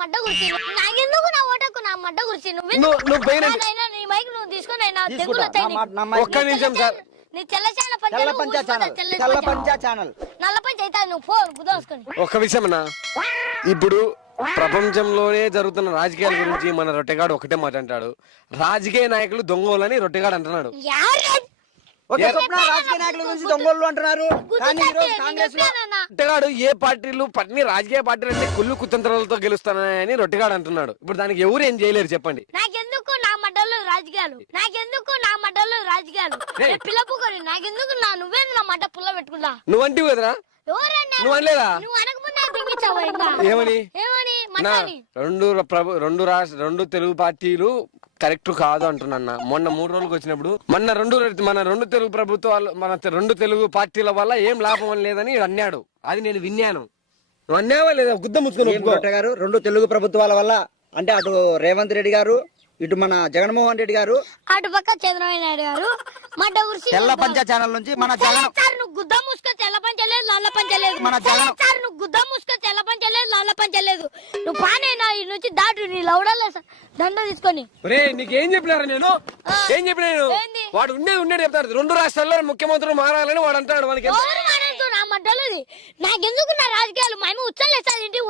మడ్డ కుర్చీ నాకెందుకు నా ఓటకు నా మడ్డ కుర్చీ నువ్వు పోయిన నీ మైక్ నువ్వు తీసుకొని ఒక్క నిమిషం సార్. నీ తెల్ల ఛానల్ నల్ల పంచ అయితే నువ్వు ఫోన్ కుదోసుకొని ఒక్క విషయం అన్నా, ఇప్పుడు ప్రపంచంలోనే జరుగుతున్న రాజకీయాల గురించి మన రొట్టెగాడు ఒకటే మాట అంటాడు, రాజకీయ నాయకులు దొంగలని రొట్టెగాడు అంటున్నాడు. రాజకీయ నాయకుల గురించి దొంగలు అంటున్నారు. కానీ ఈ రోజు కాంగ్రెస్ లో రొట్టెగాడు ఏ పార్టీలు అన్ని రాజకీయ పార్టీలు అంటే కుళ్ళు కుతంత్రాలతో గెలుస్తానని రొట్టెగాడు అంటున్నాడు. ఇప్పుడు దానికి ఎవరు ఏం చేయలేరు చెప్పండి. నాకెందుకు నా మడ్డలో రాజకీయాలు పిల్లపుకొని నాకెందుకు నువ్వే నా మడ్డ పుల్ల పెట్టుకున్నా నువ్వంటివి కదరా, నువ్వు అనలేదా? నువ్వు అనకముందే దింగించావా ఏమని రెండు తెలుగు పార్టీలు కరెక్ట్ కాదు అంటున్నా. మొన్న 3 రోజులకు వచ్చినప్పుడు మన రెండు తెలుగు ప్రభుత్వాలు మన రెండు తెలుగు పార్టీల వల్ల ఏం లాభం లేదని అన్నాడు. అది నేను విన్నాను. నువ్వు అన్నావా లేదా? గుద్ద ముచ్చుకొని గారు 2 తెలుగు ప్రభుత్వాల వల్ల అంటే అటు రేవంత్ రెడ్డి గారు, ఇటు మన జగన్మోహన్ రెడ్డి గారు, అటు పక్క చంద్రబాబు నాయుడు గారు మడ్డ ఉరిసి తెల్ల పంచ ఛానల్ నుంచి మన జగన్ నువ్వు గుద్ద ముసుక తెల్ల పంచలేదు నల్ల పంచలేదు మన జగన్ నువ్వు గుద్ద ముసుక తెల్ల పంచలేదు నల్ల పంచలేదు నువ్వు పానేనా ఈ నుంచి దాటు నీ లౌడలే దండ తీసుకొని. నీకేం చెప్పినారా? నేను ఏం చెప్పినాను? వాడు ఉండేది చెప్తాడు. 2 రాష్ట్రాల్లో ముఖ్యమంత్రులు మారాలని వాడు అంటాడు. వానికి నా మడ్డలేదు నాకెందుకు నా రాజకీయాలు మేము ఉచ్చలేసాది ఇంటికి